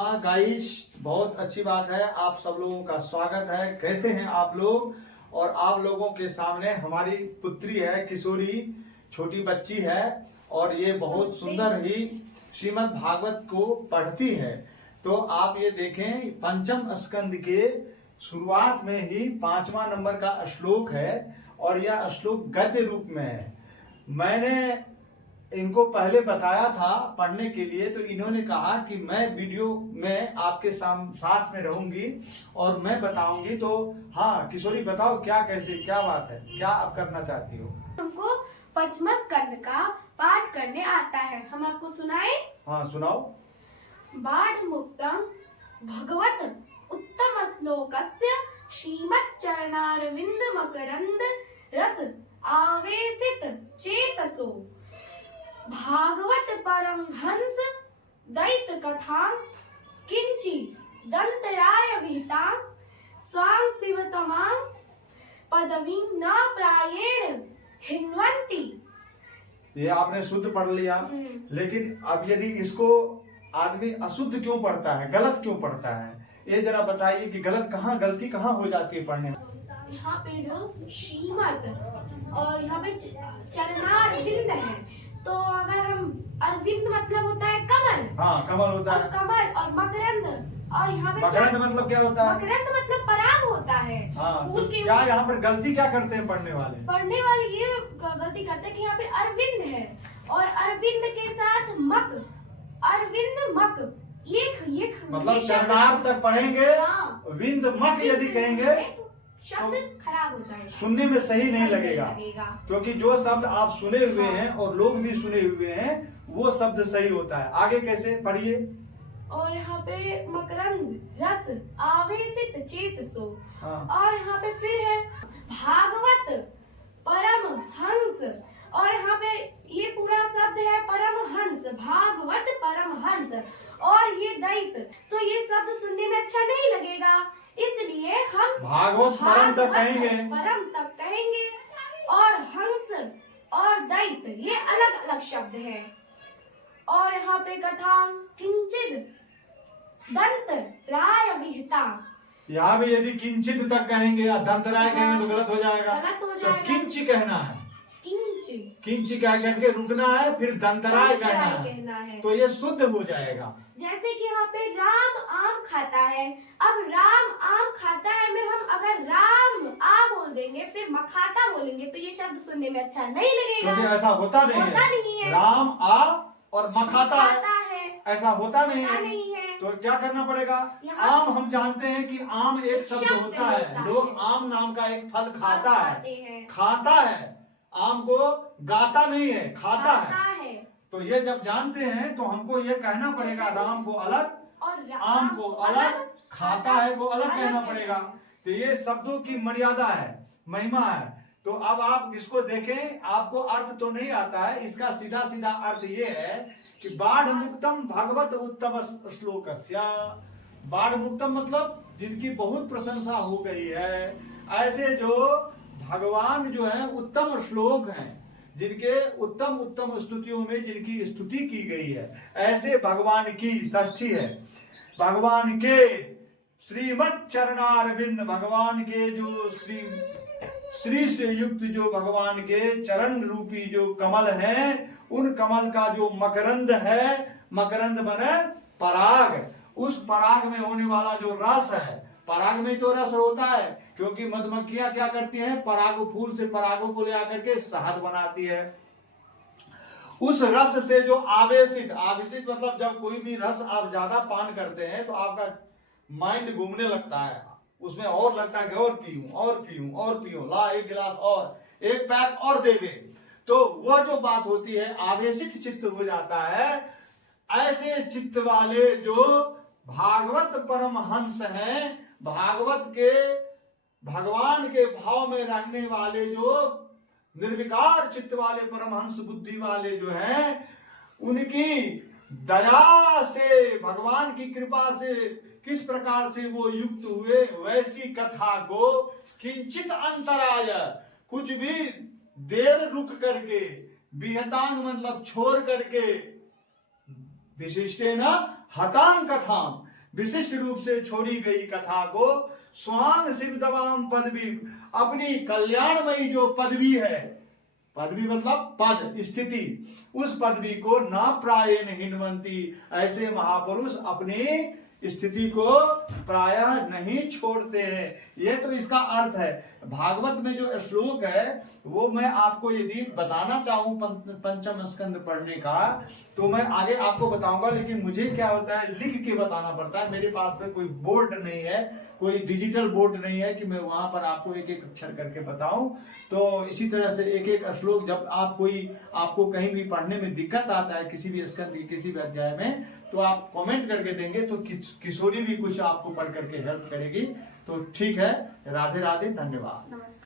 हाँ गाइस, बहुत अच्छी बात है। आप सब लोगों का स्वागत है। कैसे हैं आप लोग? और आप लोगों के सामने हमारी पुत्री है, किशोरी, छोटी बच्ची है और ये बहुत सुंदर ही श्रीमद् भागवत को पढ़ती है। तो आप ये देखें, पंचम स्कंद के शुरुआत में ही 5वां नंबर का श्लोक है और यह श्लोक गद्य रूप में है। मैंने इनको पहले बताया था पढ़ने के लिए, तो इन्होंने कहा कि मैं वीडियो में आपके साथ में रहूंगी और मैं बताऊंगी। तो हाँ किशोरी, बताओ क्या, कैसे, क्या बात है, क्या आप करना चाहती हो? हमको पंचम स्कंद का पाठ करने आता है, हम आपको सुनाए? हाँ सुनाओ। बाढ़ मुक्तम भगवत उत्तम श्लोकस्य श्रीमच्चरणारविंद मकरंद रस आवेशित चेतसो भागवत परमहंस दैत कथा किंची दंतराय विहिता स्वां शिवतमां पदवीं न प्रायेण हिन्वन्ति। ये आपने शुद्ध पढ़ लिया, लेकिन अब यदि इसको आदमी अशुद्ध क्यों पढ़ता है, गलत क्यों पढ़ता है, ये जरा बताइए कि गलती कहाँ हो जाती है पढ़ने में? यहाँ पे जो श्रीमत और यहाँ पे चरणारविंद है, तो अगर हम अरविंद मतलब होता है कमल। हाँ, कमल होता है। कमल और मकरंद, और यहाँ पे मकरंद मतलब क्या होता है? मकरंद मतलब पराग होता है। हाँ, फूल तो के क्या यहाँ पर गलती क्या करते हैं पढ़ने वाले? पढ़ने वाले ये गलती करते हैं कि यहाँ पे अरविंद है और अरविंद के साथ मक, अरविंद मक, ये मतलब चरणार तक पढ़ेंगे। हाँ, विंद मक यदि कहेंगे तो शब्द खराब हो जाएगा, सुनने में सही नहीं लगेगा। क्योंकि जो शब्द आप सुने हुए हैं और लोग भी सुने हुए हैं, वो शब्द सही होता है। आगे कैसे पढ़िए? और यहाँ पे मकरंद रस आवेशित चेतसो। हाँ। और यहाँ पे फिर है भागवत परम हंस, और यहाँ पे ये पूरा शब्द है परम हंस, भागवत परम हंस, और ये दैत, तो ये शब्द सुनने में अच्छा नहीं लगेगा, इसलिए हम भागवत परम तक कहेंगे, परम तक कहेंगे, और हंस और दैत ये अलग अलग शब्द है। और यहाँ पे कथा किंचित दंत राय विहिता, यहाँ भी यदि किंचित तक कहेंगे या दंतराय कहेंगे तो गलत हो जाएगा। गलत हो तो जाएगा। किंच कहना है, किंच कह करके रुकना है, फिर दंतराय कहना है, तो ये शुद्ध हो जाएगा। जैसे कि यहाँ पे राम आम खाता है, अब राम आम खाता है में हम अगर राम आ बोल देंगे फिर मखाता बोलेंगे तो ये शब्द सुनने में अच्छा नहीं लगेगा, क्योंकि ऐसा होता नहीं है। राम आ और मखाता है, ऐसा होता नहीं है। तो क्या करना पड़ेगा? आम हम जानते हैं कि आम एक शब्द होता है, लोग आम नाम का एक फल खाता है, आम को गाता नहीं है, खाता है। तो ये जब जानते हैं तो हमको ये कहना पड़ेगा, राम को अलग और आम को अलग, खाता है को अलग कहना पड़ेगा। तो ये शब्दों की मर्यादा है, महिमा है। तो अब आप इसको देखें, आपको अर्थ तो नहीं आता है, इसका सीधा सीधा अर्थ ये है कि बाढ़ मुक्तम भगवत उत्तम श्लोकस्य। बाढ़ मुक्तम मतलब जिनकी बहुत प्रशंसा हो गई है, ऐसे जो भगवान जो है उत्तम श्लोक हैं, जिनके उत्तम उत्तम स्तुतियों में जिनकी स्तुति की गई है, ऐसे भगवान की षष्ठी है, भगवान के श्रीमत् चरणारविंद, भगवान के जो श्री से युक्त जो भगवान के चरण रूपी जो कमल है, उन कमल का जो मकरंद है, मकरंद बने पराग, उस पराग में होने वाला जो रस है, पराग में तो रस होता है, क्योंकि मधुमक्खियां क्या करती हैं, पराग फूल से परागों को ले आकर के शहद बनाती है। उस रस से जो आवेशित मतलब जब कोई भी रस आप ज्यादा पान करते हैं तो आपका माइंड घूमने लगता है, उसमें और लगता है कि और पीऊं, ला एक गिलास और, एक पैक और दे दे। तो वह जो बात होती है, आवेशित चित्त हो जाता है। ऐसे चित्त वाले जो भागवत परमहंस हैं, भागवत के भगवान के भाव में रहने वाले जो निर्विकार चित्त वाले परमहंस बुद्धि वाले जो हैं, उनकी दया से, भगवान की कृपा से किस प्रकार से वो युक्त हुए, वैसी कथा को किंचित अंतराय, कुछ भी देर रुक करके, विहतांग मतलब छोड़ करके, विशिष्टेन हतां कथाम, विशिष्ट रूप से छोड़ी गई कथा को स्वांग शिवदवाम पदवी, अपनी कल्याणमयी जो पदवी है, पदवी मतलब पद स्थिति, उस पदवी को ना प्रायेण हिन्वन्ति, ऐसे महापुरुष अपनी स्थिति को प्रायः नहीं छोड़ते हैं। यह तो इसका अर्थ है। भागवत में जो श्लोक है वो मैं आपको यदि बताना चाहूं पंचम स्कंद पढ़ने का तो मैं आगे आपको बताऊंगा, लेकिन मुझे क्या होता है लिख के बताना पड़ता है। मेरे पास में कोई बोर्ड नहीं है, कोई डिजिटल बोर्ड नहीं है कि मैं वहां पर आपको एक एक अक्षर करके बताऊं। तो इसी तरह से एक एक श्लोक जब आपको कहीं भी पढ़ने में दिक्कत आता है किसी भी स्कंद की किसी भी अध्याय में, तो आप कमेंट करके देंगे तो किशोरी भी कुछ आपको पढ़ करके हेल्प करेगी। तो ठीक है, राधे राधे, धन्यवाद। नमस्कार।